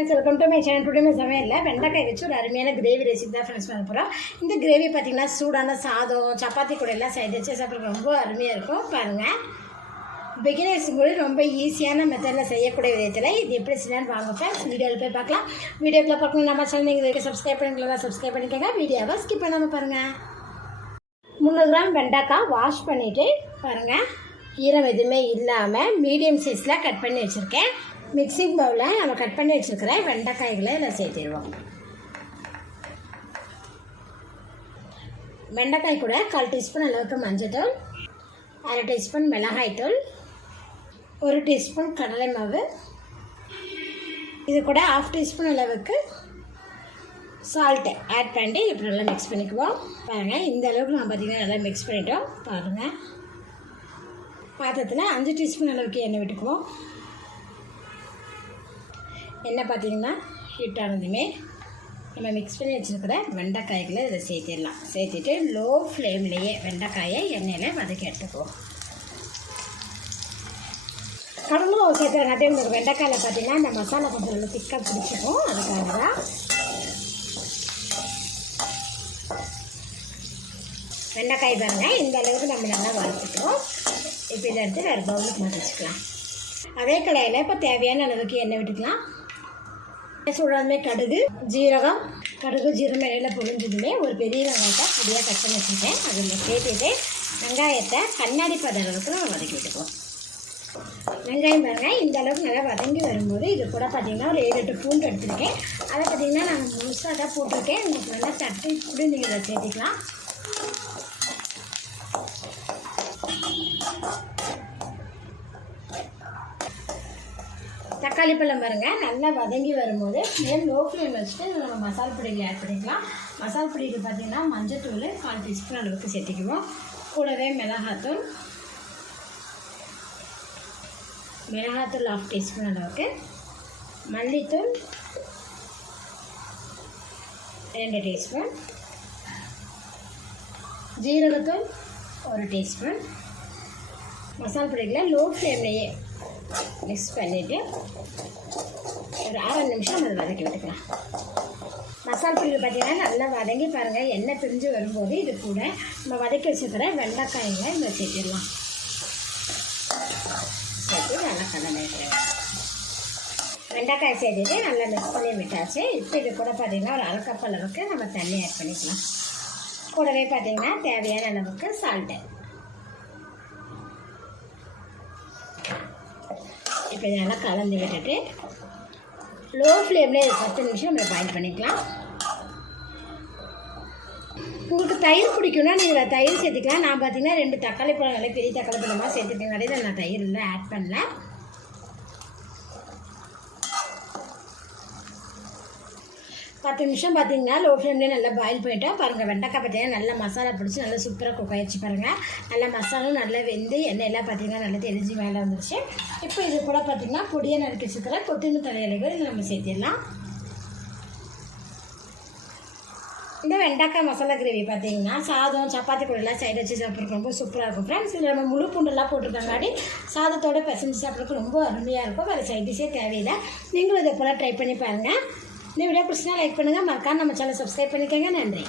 Friends welcome to my channel today சமையலில் வெண்டைக்காய் வச்சு ஒரு அருமையான கிரேவி ரெசிபி தான் ஃப்ரெண்ட்ஸ் பண்ண போகிறோம் இந்த கிரேவி பார்த்தீங்கன்னா சூடான சாதம் சப்பாத்தி கூட எல்லாம் சைடு வச்சு சாப்பிட்றது ரொம்ப அருமையாக இருக்கும். பாருங்கள் பிகினர்ஸ் கூட ரொம்ப ஈஸியான மெத்தடில் செய்யக்கூடிய விதத்தில் இது எப்படி செய்யலாம்னு வாங்க ஃப்ரெண்ட்ஸ் வீடியோவில் போய் பார்க்கலாம். வீடியோவில் பார்க்கணும். நம்ம சேனல் நீங்கள் இதுக்கு சப்ஸ்கிரைப் பண்ணிக்கலாம் சப்ஸ்கிரைப் பண்ணிக்கோங்க. வீடியோவை ஸ்கிப் பண்ணாமல் பாருங்கள் முந்நூறு கிராம் வெண்டைக்காய் வாஷ் பண்ணிவிட்டு பாருங்கள் ஈரம் எதுவுமே இல்லாமல் மீடியம் சைஸில் கட் பண்ணி வச்சுருக்கேன். மிக்சிங் பவுலில் நம்ம கட் பண்ணி வச்சுருக்கிற வெண்டைக்காய்களை இதில் சேர்த்திடுவோம். வெண்டைக்காய் கூட கால் டீஸ்பூன் அளவுக்கு மஞ்சள்தூள் அரை டீஸ்பூன் மிளகாய்த்தூள் ஒரு டீஸ்பூன் கடலை மாவு இது கூட ஆஃப் டீஸ்பூன் அளவுக்கு சால்ட்டு ஆட் பண்ணி இப்போ நல்லா மிக்ஸ் பண்ணிக்குவோம். பாருங்கள் இந்த அளவுக்கு நான் பார்த்தீங்கன்னா நல்லா மிக்ஸ் பண்ணிட்டோம். பாருங்கள் பாத்திரத்தில் அஞ்சு டீஸ்பூன் அளவுக்கு எண்ணெய் விட்டுக்குவோம். என்ன பார்த்தீங்கன்னா ஹீட் ஆனதுமே நம்ம மிக்ஸ் பண்ணி வச்சுருக்கிற வெண்டைக்காய்களை இதை சேர்த்திடலாம். சேர்த்துட்டு லோ ஃப்ளேம்லேயே வெண்டைக்காயை எண்ணெயில் வதக்கி எடுத்துக்குவோம். கடலும் சேர்த்துறங்காட்டி உங்களுக்கு வெண்டைக்காயில் பார்த்தீங்கன்னா இந்த மசாலா கொஞ்சம் நல்லா திக்காக பிடிச்சிக்கும். அதுக்காக தான் வெண்டைக்காய் பாருங்கள் இந்த அளவுக்கு நம்ம நல்லா வறுத்துட்டோம் இப்போ இதை எடுத்து வேறு பவுலுக்கு மாற்றி வச்சுக்கலாம். அதே கடையில் இப்போ தேவையான அளவுக்கு எண்ணெய் விட்டுக்கலாம். சுடாதுமே கடுகு ஜீரகம். கடுகு ஜீரகம் இடையில பொழிஞ்சதுமே ஒரு பெரிய வெங்காயத்தை அப்படியே கட் பண்ணி வச்சுருக்கேன் அதில் சேர்த்துட்டு வெங்காயத்தை கண்ணாடி பத அளவுக்கு நம்ம வதக்கிட்டுக்குவோம் வெங்காயம் பாருங்கள் இந்த அளவுக்கு நல்லா வதங்கி வரும்போது இது கூட பார்த்தீங்கன்னா ஒரு ஏழு எட்டு பூண்டு எடுத்துருக்கேன். அதை பார்த்தீங்கன்னா நான் முழுசாக தான் போட்டிருக்கேன். உங்களுக்கு நல்லா தட்டி கூட நீங்கள் சேர்த்துக்கலாம். தக்காளி பழம் பாருங்கள் நல்லா வதங்கி வரும்போது மேல் லோ ஃப்ளேம் வச்சுட்டு இதில் நம்ம மசால் பொடியில் ஆட் பண்ணிக்கலாம். மசால் பொடிக்கு பார்த்தீங்கன்னா மஞ்சத்தூள் கால் டீஸ்பூன் அளவுக்கு சேர்த்துக்குவோம். கூடவே மிளகாத்தூள். மிளகாத்தூள் ஆஃப் டீஸ்பூன் அளவுக்கு. மல்லித்தூள் ரெண்டு டீஸ்பூன் ஜீரகத்தூள் ஒரு டீஸ்பூன் மசால் பொடிகளை லோ ஃப்ளேம்லேயே மிக்ஸ் பண்ணிவிட்டு ஒரு அரை நிமிஷம் அதை வதக்கி விட்டுக்கலாம். மசால் பொடியில் பார்த்தீங்கன்னா நல்லா வதங்கி பாருங்கள் எண்ணெய் பிரிஞ்சு வரும்போது இது கூட நம்ம வதக்கி வச்சுக்கிற வெண்டைக்காய்களை இதில் சேர்த்திடலாம். சேர்த்து நல்லா கலந்துக்கிறேன் வெண்டைக்காய் சேர்த்துட்டு நல்லா மிக்ஸ் பண்ணி விட்டாச்சு. இப்போ இது கூட பார்த்தீங்கன்னா ஒரு அரை அளவுக்கு நம்ம தண்ணி ஆட் பண்ணிக்கலாம். கூடவே பார்த்திங்கன்னா தேவையான அளவுக்கு சால்ட்டு இப்போ இதெல்லாம் நல்லா கலந்து விட்டுட்டு லோ ஃப்ளேம்லேயே பத்து நிமிஷம் நம்ம பாயில் பண்ணிக்கலாம். உங்களுக்கு தயிர் பிடிக்கும்னா நீங்கள் தயிர் சேர்த்துக்கலாம். நான் பார்த்தீங்கன்னா ரெண்டு தக்காளி பழம் நல்லா பெரிய தக்காளி பழமாக சேர்த்துட்டேன் இதில் நான் தயிர் இல்லை ஆட் பண்ணல. பத்து நிமிஷம் பார்த்தீங்கன்னா லோ ஃப்ளேம்லேயே நல்லா பாயில் பண்ணிட்டோம். பாருங்கள் வெண்டைக்காய் பார்த்தீங்கன்னா நல்லா மசாலா பிடிச்சி நல்லா சூப்பராக குக் ஆயிடுச்சு பாருங்கள் நல்லா மசாலும் நல்லா வெந்து எண்ணெயெல்லாம் பார்த்தீங்கன்னா நல்லா தெரிஞ்சு மேலே வந்துருச்சு. இப்போ இது கூட பார்த்திங்கன்னா பொடியை நறுக்கி வச்சுக்கிற கொத்தமல்லி தலையிலைகள் இதில் நம்ம சேர்த்திடலாம். இந்த வெண்டைக்காய் மசாலா கிரேவி பார்த்தீங்கன்னா சாதம் சப்பாத்தி கூடலாம் சைடு வச்சு சாப்பிட்றதுக்கு ரொம்ப சூப்பராக இருக்கும். ஃப்ரெண்ட்ஸ் இதில் நம்ம முழு பூண்டெல்லாம் போட்டிருக்காங்காடி சாதத்தோட பிசைஞ்சு சாப்பிட்றதுக்கு ரொம்ப அருமையாக இருக்கும். வேறு சைட் டிஷ்ஷே தேவையில்லை. நீங்களும் இதை போல் ட்ரை பண்ணி பாருங்கள் இந்த வீடியோ பிடிச்சினா லைக் பண்ணுங்கள் மறக்காம நம்ம சேனல் சப்ஸ்கிரைப் பண்ணிக்கோங்க. நன்றி.